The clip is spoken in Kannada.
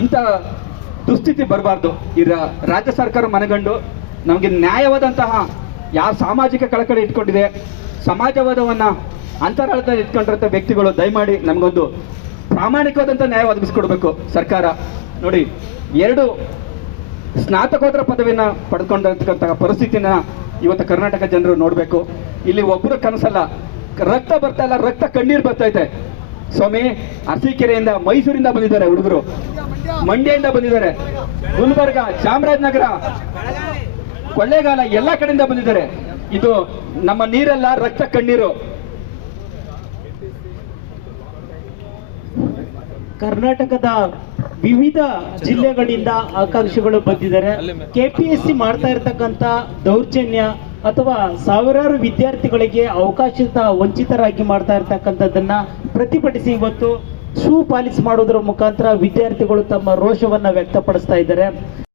ಇಂಥ ದುಸ್ಥಿತಿ ಬರಬಾರ್ದು. ಈ ರಾಜ್ಯ ಸರ್ಕಾರ ಮನಗಂಡು ನಮಗೆ ನ್ಯಾಯವಾದಂತಹ ಯಾವ ಸಾಮಾಜಿಕ ಕಳಕಳಿ ಇಟ್ಕೊಂಡಿದೆ, ಸಮಾಜವಾದವನ್ನು ಅಂತರಾಳದಲ್ಲಿ ಇಟ್ಕೊಂಡಿರೋ ವ್ಯಕ್ತಿಗಳು ದಯಮಾಡಿ ನಮಗೊಂದು ಪ್ರಾಮಾಣಿಕವಾದಂಥ ನ್ಯಾಯ ಒದಗಿಸ್ಕೊಡ್ಬೇಕು ಸರ್ಕಾರ. ನೋಡಿ, 2 ಸ್ನಾತಕೋತ್ತರ ಪದವಿಯನ್ನು ಪಡೆದುಕೊಂಡಿರ್ತಕ್ಕಂಥ ಪರಿಸ್ಥಿತಿನ ಇವತ್ತು ಕರ್ನಾಟಕ ಜನರು ನೋಡಬೇಕು. ಇಲ್ಲಿ ಒಬ್ಬರು ಕನಸಲ್ಲ, ರಕ್ತ ಬರ್ತಾ ಇಲ್ಲ, ರಕ್ತ ಕಣ್ಣೀರು ಬರ್ತೈತೆ. ಸ್ವಾಮಿ, ಅರಸೀಕೆರೆಯಿಂದ, ಮೈಸೂರಿಂದ ಬಂದಿದ್ದಾರೆ ಹುಡುಗರು, ಮಂಡ್ಯದಿಂದ ಬಂದಿದ್ದಾರೆ, ಗುಲ್ಬರ್ಗ, ಚಾಮರಾಜನಗರ, ಕೊಳ್ಳೇಗಾಲ ಎಲ್ಲ ಕಡೆಯಿಂದ ಬಂದಿದ್ದಾರೆ. ಇದು ನಮ್ಮ ನೀರೆಲ್ಲ ರಕ್ತ ಕಣ್ಣೀರು. ಕರ್ನಾಟಕದ ವಿವಿಧ ಜಿಲ್ಲೆಗಳಿಂದ ಆಕಾಂಕ್ಷಿಗಳು ಬಂದಿದ್ದಾರೆ. ಕೆಪಿಎಸ್ಸಿ ಮಾಡ್ತಾ ಇರತಕ್ಕಂಥ ದೌರ್ಜನ್ಯ ಅಥವಾ ಸಾವಿರಾರು ವಿದ್ಯಾರ್ಥಿಗಳಿಗೆ ಅವಕಾಶದ ವಂಚಿತರಾಗಿ ಮಾಡ್ತಾ ಇರ್ತಕ್ಕಂಥದ್ದನ್ನ ಪ್ರತಿಭಟಿಸಿ ಇವತ್ತು ಶೂ ಪಾಲಿಸ್ ಮಾಡೋದ್ರ ಮುಖಾಂತರ ವಿದ್ಯಾರ್ಥಿಗಳು ತಮ್ಮ ರೋಷವನ್ನ ವ್ಯಕ್ತಪಡಿಸ್ತಾ ಇದ್ದಾರೆ.